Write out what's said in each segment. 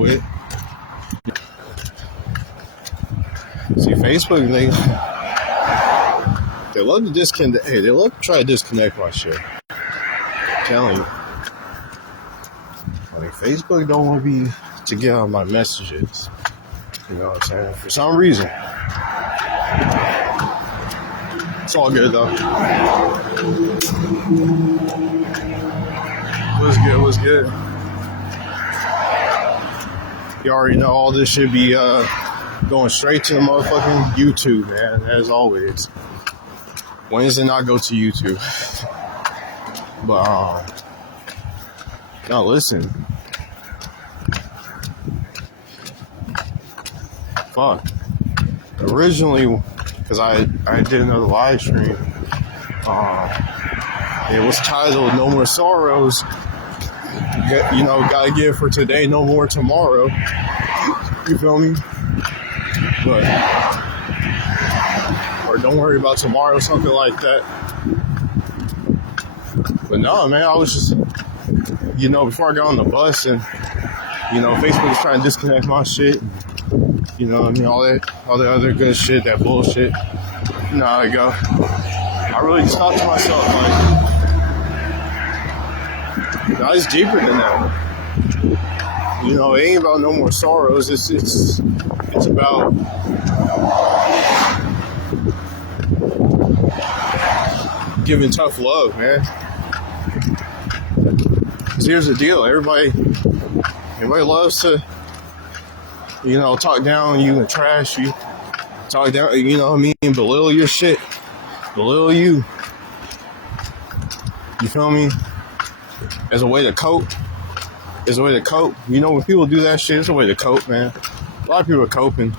with. See, Facebook, they love to disconnect. Hey, they love to try to disconnect my shit. I'm telling you. Like, Facebook don't want to get on my messages. You know what I'm saying? For some reason. It's all good, though. What's good? You already know all this should be going straight to the motherfucking YouTube, man, as always. When does it not go to YouTube? But, now listen. Fuck. Originally, because I did another live stream, it was titled No More Sorrows. You know, gotta give for today, no more tomorrow. You feel me? But, or don't worry about tomorrow, something like that. But no, man, I was just, you know, before I got on the bus and, you know, Facebook was trying to disconnect my shit. You know what I mean? All that other good shit, that bullshit. You know how it go. I really just thought to myself, like, no, it's deeper than that. You know, it ain't about no more sorrows. It's about giving tough love, man. So here's the deal. Everybody loves to, you know, talk down on you and trash you. Talk down, you know what I mean? Belittle your shit. Belittle you. You feel me? As a way to cope. You know, when people do that shit, it's a way to cope, man. A lot of people are coping.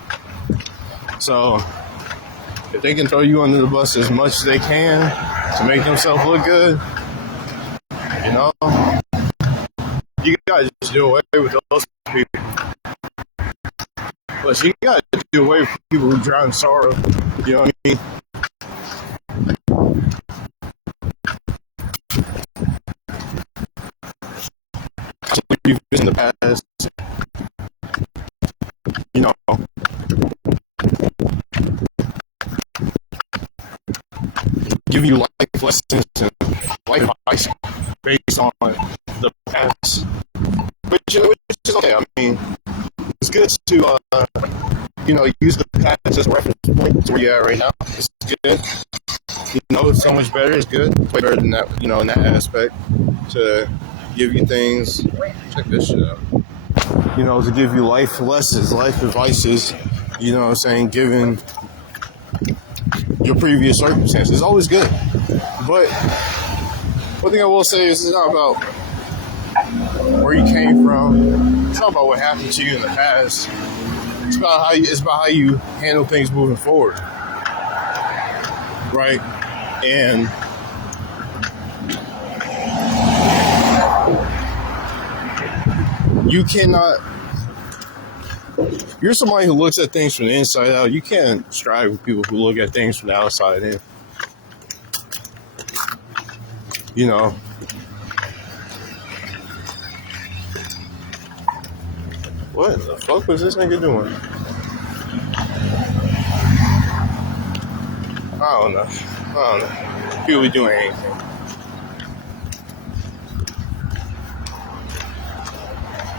So, if they can throw you under the bus as much as they can to make themselves look good, you know, you gotta just do away with those people. But you gotta do away with people who drown in sorrow. You know what I mean? In the past, you know, give you life lessons and life advice based on the past, which is okay. I mean, it's good to you know, use the past as a reference point to where you're at right now. It's good. You know, it's so much better. It's good. Way better than that. You know, in that aspect, to give you things. Check this shit out. You know, to give you life lessons, life advices, you know what I'm saying, given your previous circumstances. It's always good. But one thing I will say is it's not about where you came from. It's not about what happened to you in the past. It's about how you handle things moving forward. Right? And you cannot, you're somebody who looks at things from the inside out. You can't strive with people who look at things from the outside in. You know. What the fuck was this nigga doing? I don't know. People be doing anything.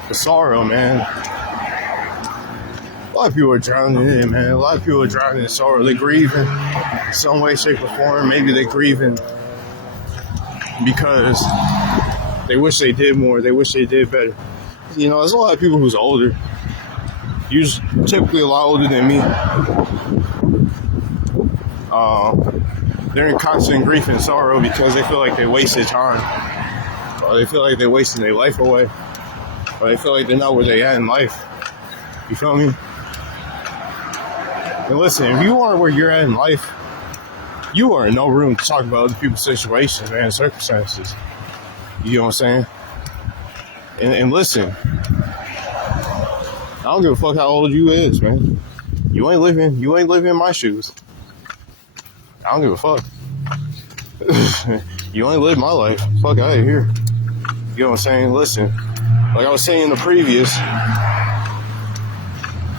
The sorrow, man. A lot of people are drowning in it, man. A lot of people are drowning in sorrow. They're grieving in some way, shape, or form. Maybe they're grieving because they wish they did more. They wish they did better. You know, there's a lot of people who's older. Usually, typically a lot older than me. They're in constant grief and sorrow because they feel like they wasted time. Or they feel like they're wasting their life away. Or they feel like they're not where they at in life. You feel me? And listen, if you aren't where you're at in life, you are in no room to talk about other people's situations, man, circumstances. You know what I'm saying? And listen, I don't give a fuck how old you is, man. You ain't living in my shoes. I don't give a fuck. You only live my life. Fuck out of here. You know what I'm saying? Listen, like I was saying in the previous,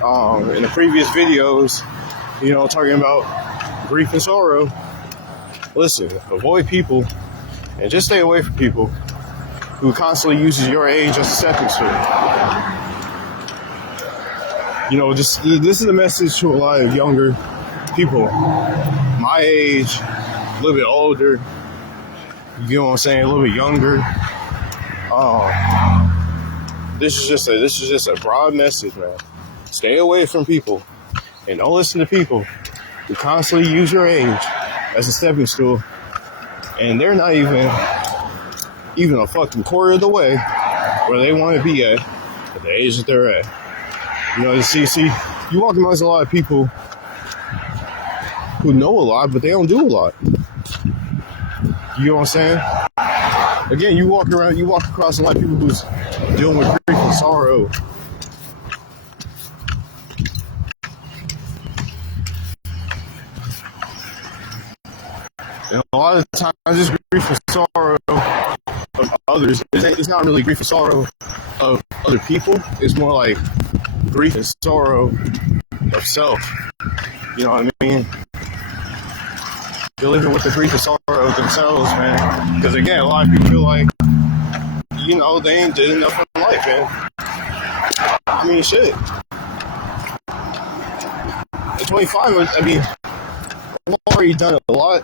in the previous videos, talking about grief and sorrow. Listen, avoid people and just stay away from people who constantly uses your age as a stepping stone. This is a message to a lot of younger people, my age, a little bit older, you know what I'm saying, a little bit younger. This is just a broad message, man. Stay away from people and don't listen to people who constantly use your age as a stepping stool, and they're not even a fucking quarter of the way where they want to be at the age that they're at. You walk amongst a lot of people who know a lot, but they don't do a lot. You know what I'm saying? Again, you walk across a lot of people who's dealing with grief and sorrow. And a lot of times, this grief and sorrow of others, it's not really grief and sorrow of other people. It's more like grief and sorrow of self. You know what I mean? They're living with the grief and sorrow of themselves, man. Because again, a lot of people feel like, they ain't did enough in life, man. I mean, shit. At 25, I've already done a lot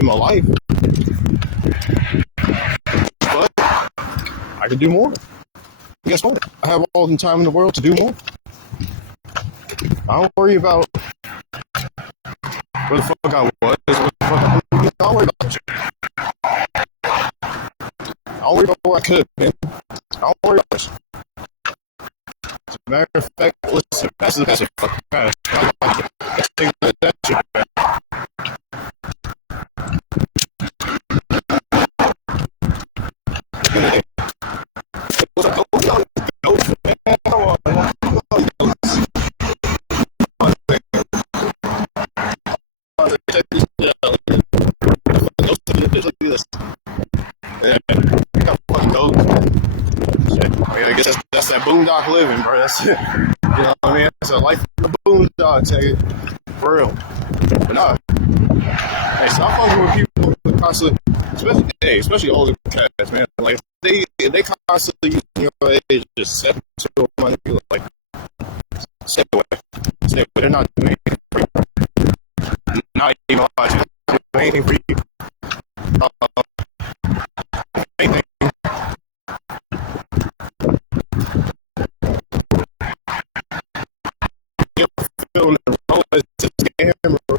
in my life. But I could do more. Guess what? I have all the time in the world to do more. I don't worry about where the fuck I was, what the fuck I don't worry about shit. I don't worry about where I could have been. I don't worry about shit. As a matter of fact, listen, that's a fucking past. I like it. Let's take that shit back. What's up? Goats, man. Come on. Look at this. Yeah, I got fucking goats. Shit. I guess that's that boondock living, bro. That's it. You know what I mean? That's a life of the boondocks, nigga. For real. But nah. Hey, stop fucking with people who constantly, especially older cats, man. Like, they constantly use your age just set to money. Like, stay away. They're not doing anything for you. Not even watching. Anything for you. Anything. You're feeling the role as a scam or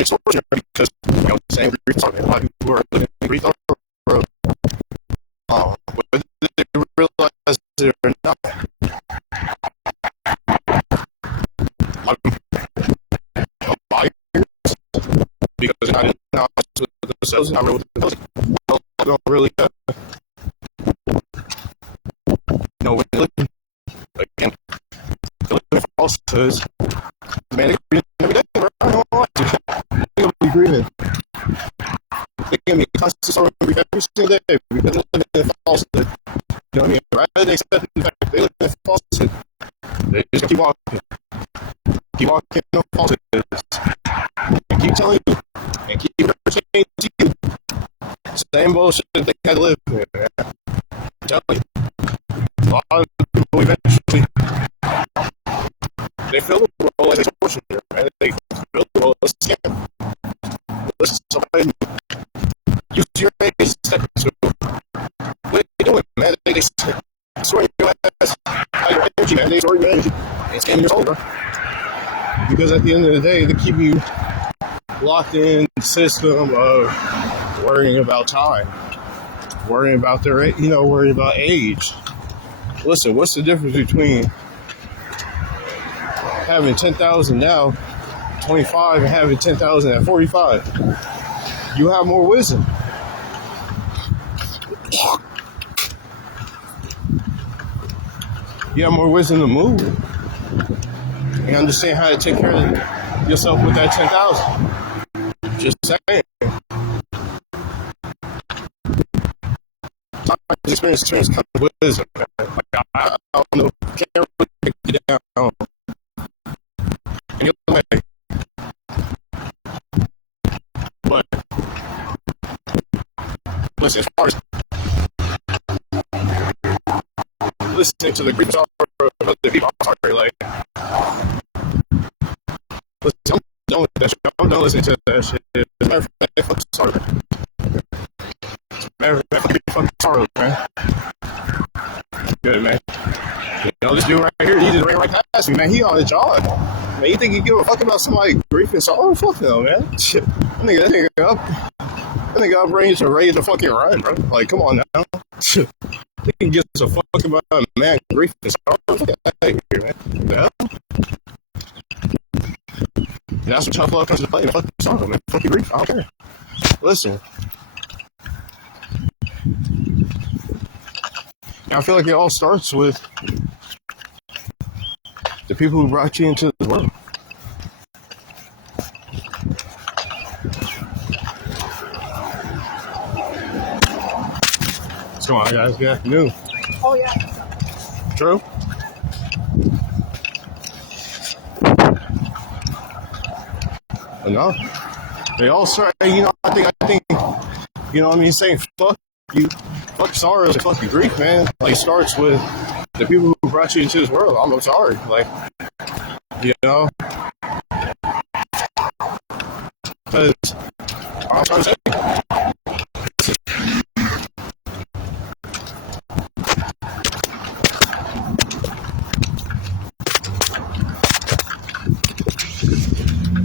extortion because, what I'm saying, a lot of people are living in grief or whether they realize it or not. Because they're not in knowledge with themselves, not real with themselves. Well, they don't really know what they're living. Again, they're living falsehoods. Man, they're grieving every day, bro. I don't want to. They're going to be grieving. They can be constant sorrow every single day because they're living in falsehood. You know what I mean? Rather than accepting the fact that they live in falsehood, they just keep walking. Keep walking in falsehoods. And keep telling you. And keep representing to you. Same bullshit that they had to live with, man. I'm telling you. A lot of people eventually, they fill the role as a extortioner, man. They fill the role as a scam. Listen, somebody use your age as a stepping stool. What are they doing, man? They destroy your ass, your energy, man. They destroy your energy. And scam your soul, bro. Because at the end of the day, they keep you locked in the system of worrying about time, worrying about worrying about age. Listen, what's the difference between having 10,000 now, 25, and having 10,000 at 45? You have more wisdom. You have more wisdom to move and understand how to take care of yourself with that 10,000. Just saying. Sometimes experience turns kind of wisdom. Like, I don't know, can't really break it down listening to the grief sorrow of other people. I'm sorry, like, listen, I'm done with that shit. I'm done listening to that shit. As a matter of fact, fuck sorrow. As a matter of fact, fuck sorrow, man. Good, man. You know, this dude right here, he just ran right past me, man. He on the job. Man, you think he give a fuck about somebody grief and sorrow? Fuck no, man. Shit. That nigga up ready to fucking run, bro. Like, come on now. Shit. He gives a fuck about a man grief and sorrow. Fuck out of here, man. The hell? And that's what tough love comes to play. Fuck sorrow, man. Fuck your grief. I don't care. Listen. I feel like it all starts with the people who brought you into this world. What's going on, guys? Good afternoon. Oh, yeah. True? But no. They all start, you know, I think, you know what I mean, saying fuck you, fuck sorrow, and fuck your grief, man. Like, starts with the people who brought you into this world. I'm sorry. Like, you know? Because I'm trying to say,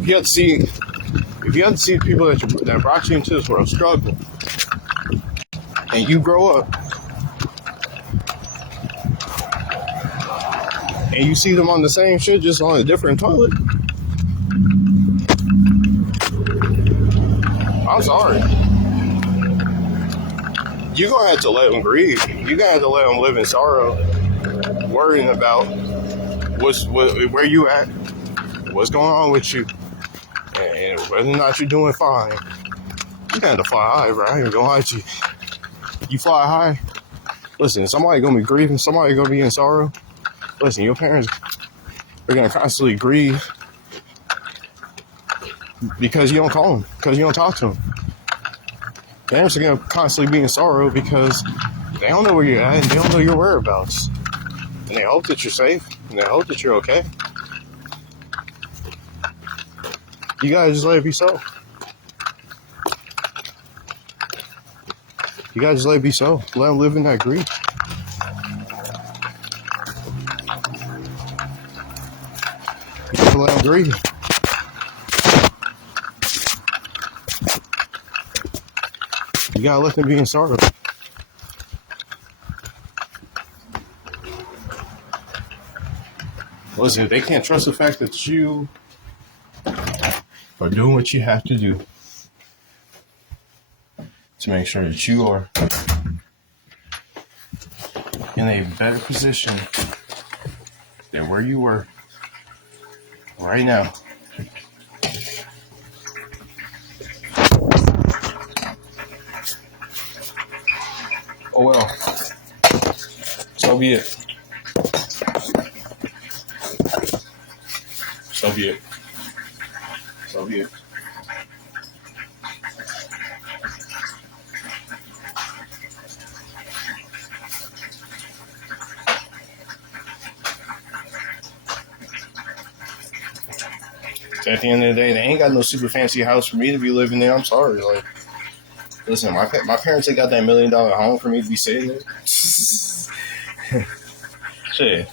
if you had to see people that brought you into this world struggle, and you grow up, and you see them on the same shit, just on a different toilet, I'm sorry. You're gonna have to let them grieve. You're gonna have to let them live in sorrow, worrying about where you at, what's going on with you, and whether or not you're doing fine. You got to fly high, bro. I ain't gonna lie to you. You fly high. Listen, somebody gonna be grieving. Somebody gonna be in sorrow. Listen, your parents are gonna constantly grieve because you don't call them, because you don't talk to them. Parents are gonna constantly be in sorrow because they don't know where you're at and they don't know your whereabouts. And they hope that you're safe and they hope that you're okay. You gotta just let it be so. You gotta just let it be so. Let them live in that grief. You gotta let them grieve. You gotta let them be in sorrow. Listen, they can't trust the fact that you are doing what you have to do to make sure that you are in a better position than where you were right now. Oh well, so be it. So be it. So be it. At the end of the day, they ain't got no super fancy house for me to be living in. I'm sorry. Like, listen, my parents ain't got that $1 million home for me to be sitting in. Shit.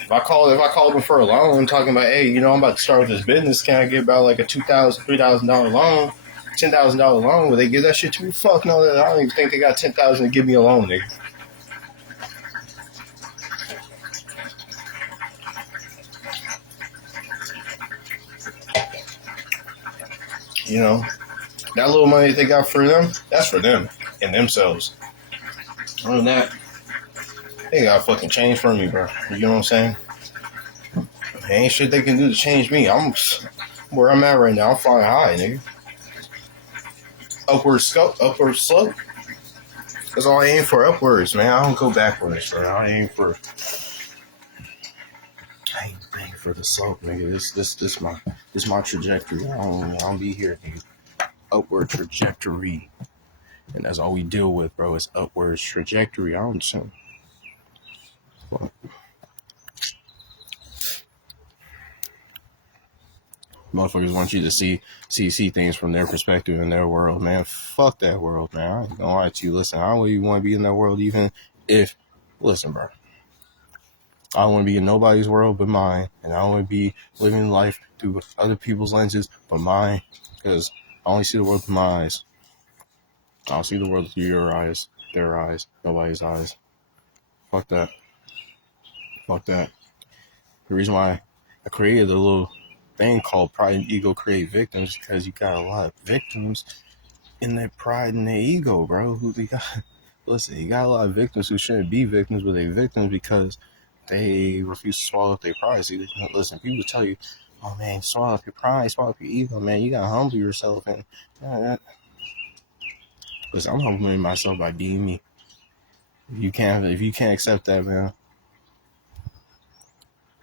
If I called them for a loan, talking about, hey, you know, I'm about to start with this business, can I get about like a $2,000, $3,000 loan, $10,000 loan? Will they give that shit to me? Fuck no, I don't even think they got $10,000 to give me a loan, nigga. You know, that little money that they got for them, that's for them and themselves. Other than that, they got fucking change for me, bro. You know what I'm saying? There ain't shit they can do to change me. I'm where I'm at right now. I'm flying high, nigga. Upward slope. That's all I aim for, upwards, man. I don't go backwards, bro. I ain't for the slope, nigga. This my trajectory. I don't be here, nigga. Upward trajectory. And that's all we deal with, bro. Is upwards trajectory. I don't know. Motherfuckers want you to see things from their perspective in their world, man. Fuck that world, man. I ain't gonna lie to you. Listen, I don't even want to be in that world, even if. Listen, bro. I don't want to be in nobody's world but mine, and I don't want to be living life through other people's lenses but mine, because I only see the world through my eyes. I don't see the world through your eyes, their eyes, nobody's eyes. Fuck that. Fuck that. The reason why I created a little thing called Pride and Ego Create Victims, because you got a lot of victims in their pride and their ego, bro. Listen, you got a lot of victims who shouldn't be victims, but they're victims because they refuse to swallow up their pride. See, listen, people tell you, oh man, swallow up your pride, swallow up your ego, man. You gotta humble yourself. And listen, I'm humbling myself by being me. If you can't accept that, man,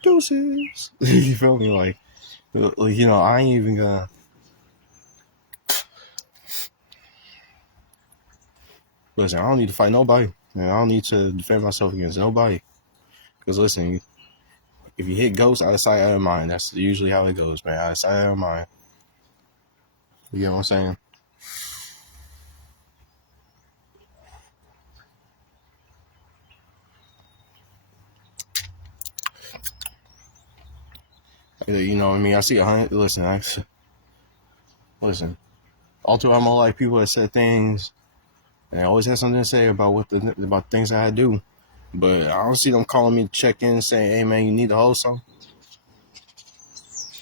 deuces. You feel me? Like, you know, I ain't even gonna. Listen, I don't need to fight nobody. Man, I don't need to defend myself against nobody. Because listen, if you hit ghosts, out of sight, out of mind. That's usually how it goes, man. Out of sight, out of mind. You get what I'm saying? You know what I mean? I see 100. Listen. All throughout my life, people have said things, and I always have something to say about about things that I do. But I don't see them calling me to check in, saying, "Hey, man, you need to hold something,"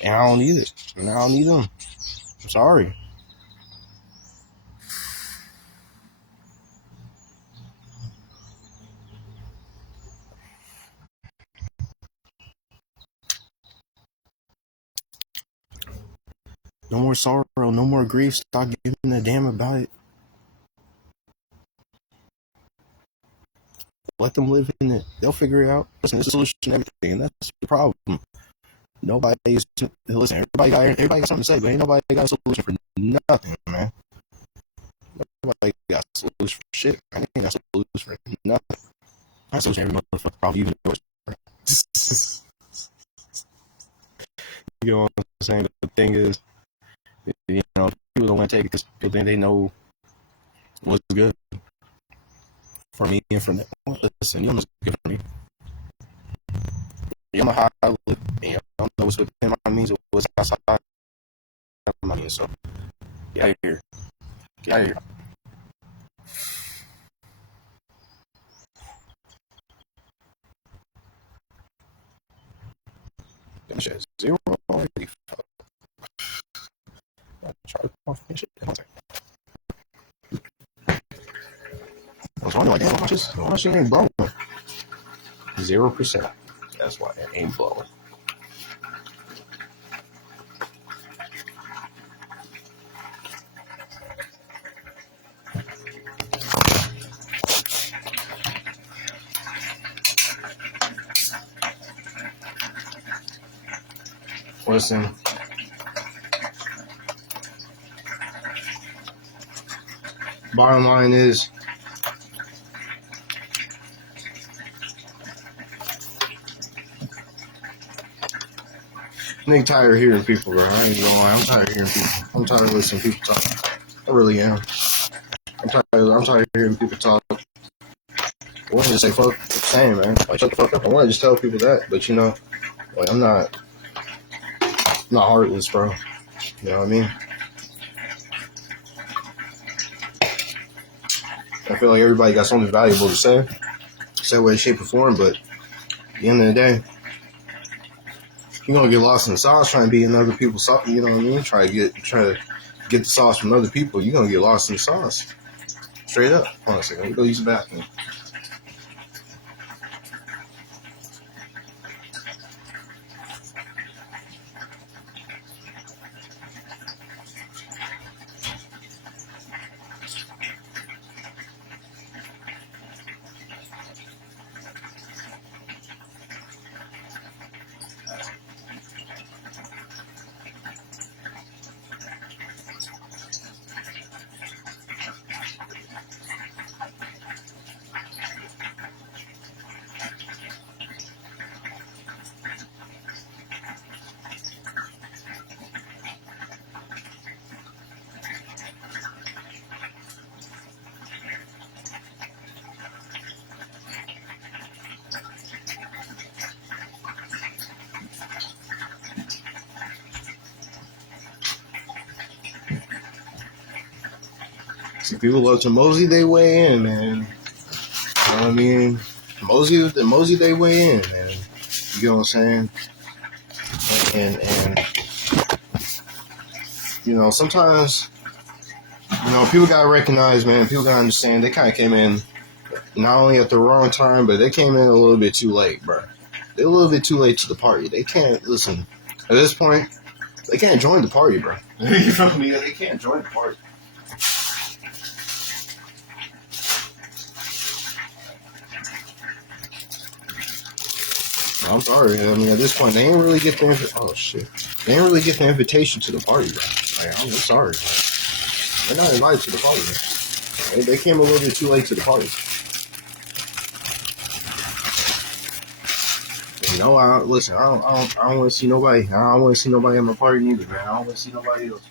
and I don't need it, and I don't need them. I'm sorry. No more sorrow, no more grief. Stop giving a damn about it. Let them live in it. They'll figure it out. Listen, there's a solution to everything, and that's the problem. Nobody's listen. Everybody got something to say, but ain't nobody got a solution for nothing, man. Nobody got a solution for shit. I ain't got a solution for nothing. I solution every motherfucking problem, even though it's you know what I'm saying? The thing is, you know, people don't want to take it because people think they know what's good for me and for them. Listen, you don't know what's good for me. You don't know how I live. You don't know what's within my means or what's outside my means. So, get out of here. Get out of here. That shit is zero already. Fuck. Try to off shit. I was wondering, like, damn, how much shit ain't blowing? 0%. That's why it ain't blowing. Listen, bottom line is, I'm tired of hearing people, bro. I ain't gonna lie. I'm tired of hearing people. I'm tired of listening to people talk. I really am. I'm tired of hearing people talk. I wanted to say fuck the same, man. Like, shut the fuck up. I wanted to just tell people that, but you know, like, I'm not heartless, bro. You know what I mean? I feel like everybody got something valuable to say way, shape, or form, but at the end of the day, you're gonna get lost in the sauce trying to be in other people's sauce. You know what I mean? Try to get the sauce from other people. You're gonna get lost in the sauce. Straight up. Hold on a second. Let me go use the bathroom. People love to mosey their way in, man. You know what I mean? Mosey they way in, man. You know what I'm saying? And you know, sometimes, you know, people gotta recognize, man. People gotta understand. They kind of came in not only at the wrong time, but they came in a little bit too late, bro. They're a little bit too late to the party. They can't listen at this point. They can't join the party, bro. You feel me? They can't join the party. I'm sorry. I mean, at this point, they ain't really get the They ain't really get the invitation to the party, bro. Like, I'm sorry, bro. They're not invited to the party, bro. They came a little bit too late to the party. You know, listen. I don't want to see nobody. I don't want to see nobody at my party neither, man. I don't want to see nobody else.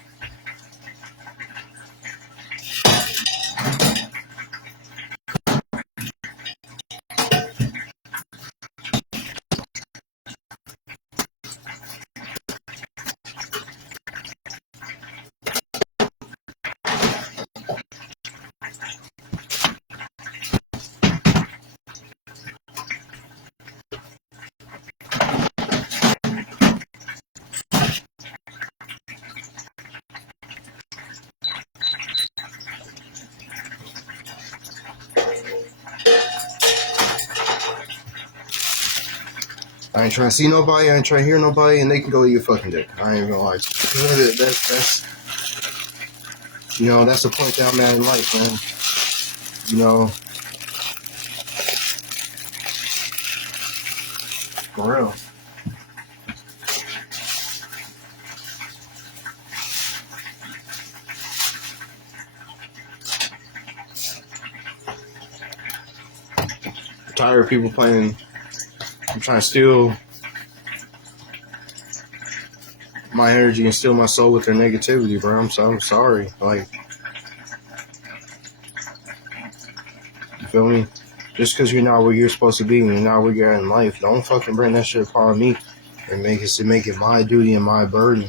I ain't trying to see nobody. I ain't trying to hear nobody, and they can go eat your fucking dick. I ain't gonna lie. That's you know, that's the point that I'm at in life, man. You know, for real. I'm tired of people playing. I'm trying to steal my energy and steal my soul with their negativity, bro. I'm sorry. Like, you feel me? Just because you're not where you're supposed to be and you're not where you're at in life, don't fucking bring that shit upon me and make it my duty and my burden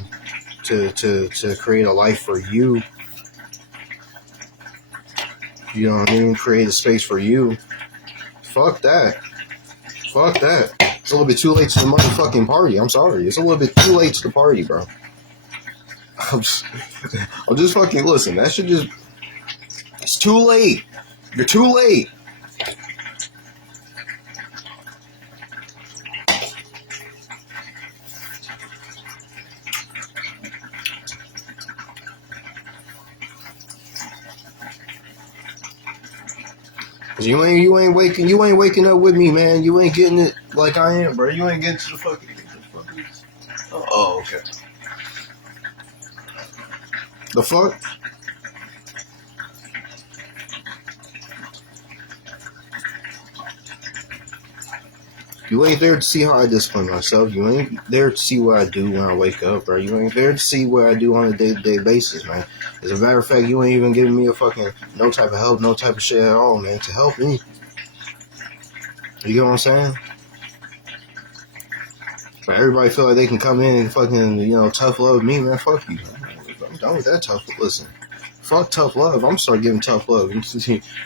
to create a life for you. You know what I mean? Create a space for you. Fuck that. Fuck that. It's a little bit too late to the motherfucking party. I'm sorry. It's a little bit too late to the party, bro. I'll just fucking listen. That shit just... It's too late. You're too late. You ain't waking up with me, man. You ain't getting it like I am, bro. You ain't getting to the fucking. Oh, okay. The fuck? You ain't there to see how I discipline myself. You ain't there to see what I do when I wake up, bro. You ain't there to see what I do on a day-to-day basis, man. As a matter of fact, you ain't even giving me a fucking no type of help, no type of shit at all, man, to help me. You get what I'm saying? But everybody feel like they can come in and fucking, you know, tough love me, man. Fuck you. I'm done with that tough. Listen, fuck tough love. I'm gonna start giving tough love. You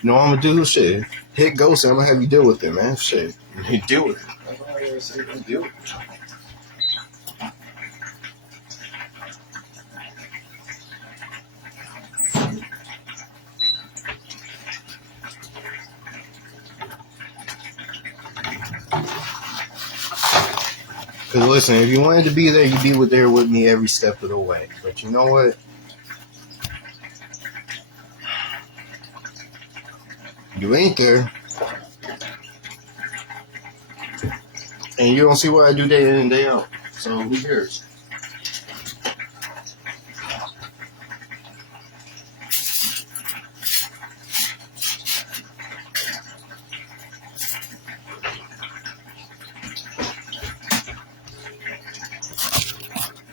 know what I'm gonna do? Shit. Hit ghost and I'm gonna have you deal with it, man. Shit. You deal with it. That's all I gotta say. Deal with it. Because listen, if you wanted to be there, you'd be there with me every step of the way. But you know what? You ain't there. And you don't see what I do day in and day out. So who cares?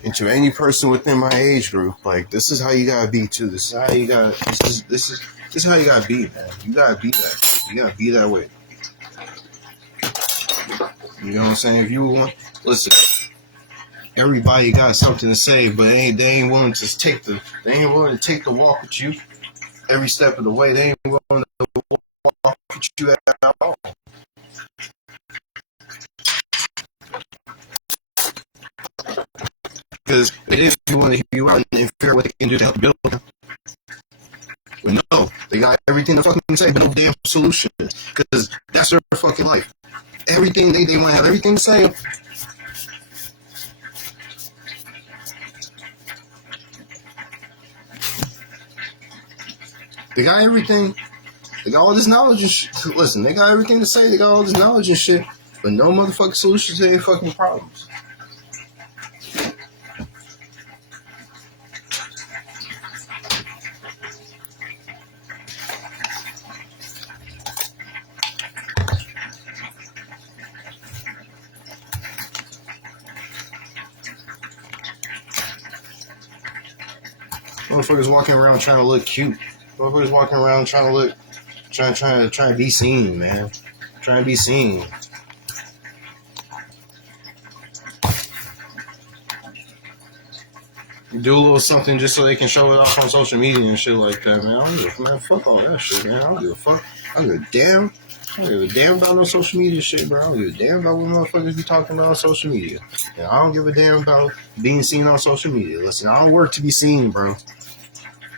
And to any person within my age group, like, this is how you gotta be too. This is how you gotta. This is how you gotta be, man. You gotta be that. You gotta be that way. You know what I'm saying? If you want, listen. Everybody got something to say, but they ain't willing to take the walk with you. every step of the way. They ain't willing to walk with you at all. Because if you want to hear you out and figure out what they can do to help build them. But no, they got everything to fucking say, but no damn solution. Because that's their fucking life. Everything, they want to have everything to say. They got everything. They got all this knowledge and shit. Listen, they got everything to say. They got all this knowledge and shit. But no motherfucking solution to their fucking problems. Motherfuckers walking around trying to look cute. Motherfuckers walking around trying to be seen, man. Trying to be seen. Do a little something just so they can show it off on social media and shit like that, man. I don't give a man, fuck all that shit, man. I don't give a fuck. I don't give a damn. I don't give a damn about no social media shit, bro. I don't give a damn about what motherfuckers be talking about on social media. And I don't give a damn about being seen on social media. Listen, I don't work to be seen, bro.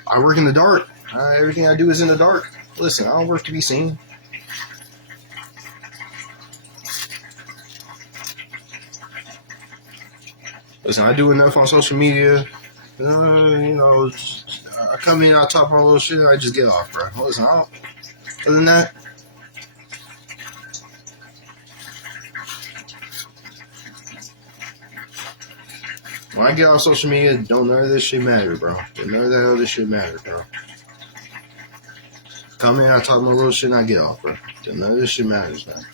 I work in the dark. Everything I do is in the dark. Listen, I don't work to be seen. Listen, I do enough on social media. You know, I come in, I talk my little shit, and I just get off, bro. Listen, I don't. Other than that, when I get off social media, don't none of this shit matter, bro. None of that other shit matter, bro. Come in, I talk my little shit, and I get off, bro. None of this shit matters, man.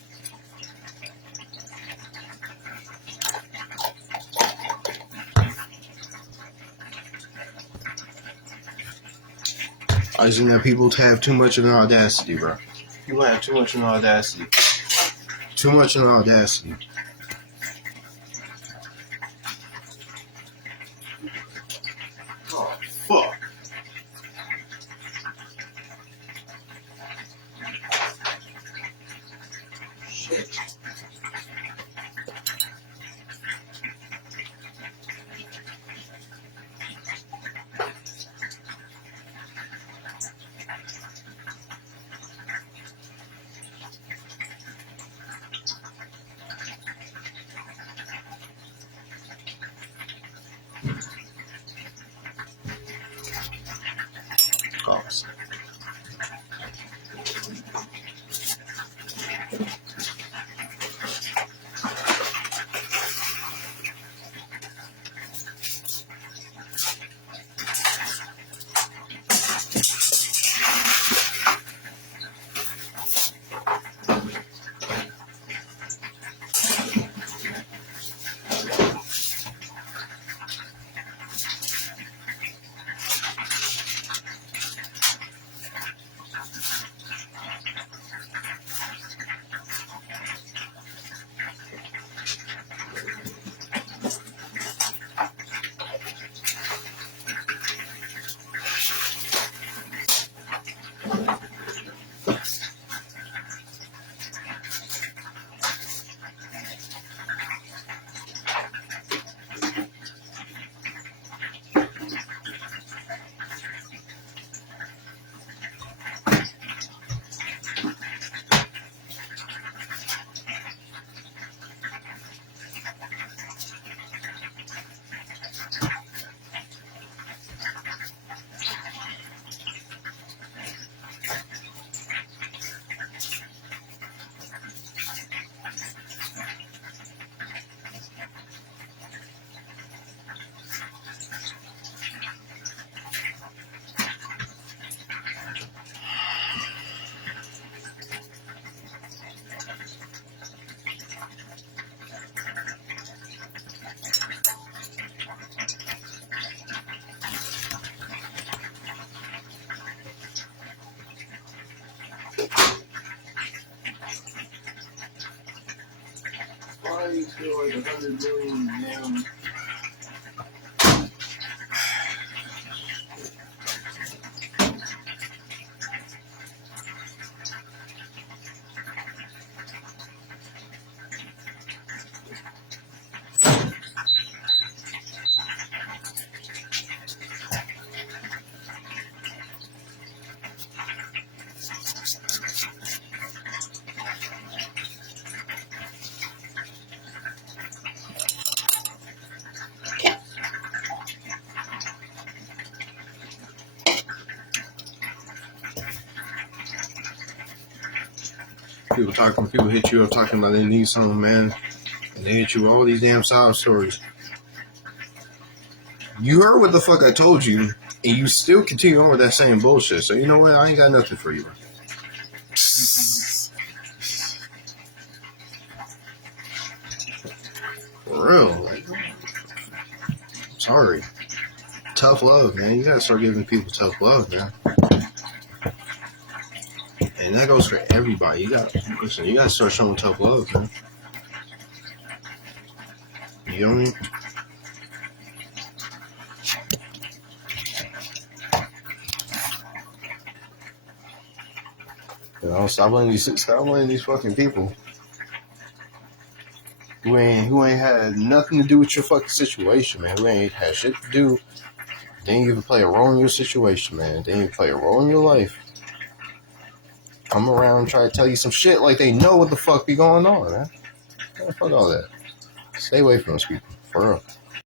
I just think that people have too much of an audacity, bro. People have too much of an audacity. Too much of an audacity. Oh, fuck. Shit. Calls. Why do you feel like 100 million damn... people hit you up talking about they need something, man, and they hit you with all these damn sob stories. You heard what the fuck I told you, and you still continue on with that same bullshit. So you know what? I ain't got nothing for you. For real. Like, sorry. Tough love, man. You gotta start giving people tough love, man. And that goes for everybody. You gotta start showing tough love, man. You know what I mean? You know, stop letting these fucking people who ain't had nothing to do with your fucking situation, man. Who ain't had shit to do. They ain't even play a role in your situation, man. They ain't even play a role in your life. Come around and try to tell you some shit like they know what the fuck be going on, man. Fuck all that. Stay away from those people, for real.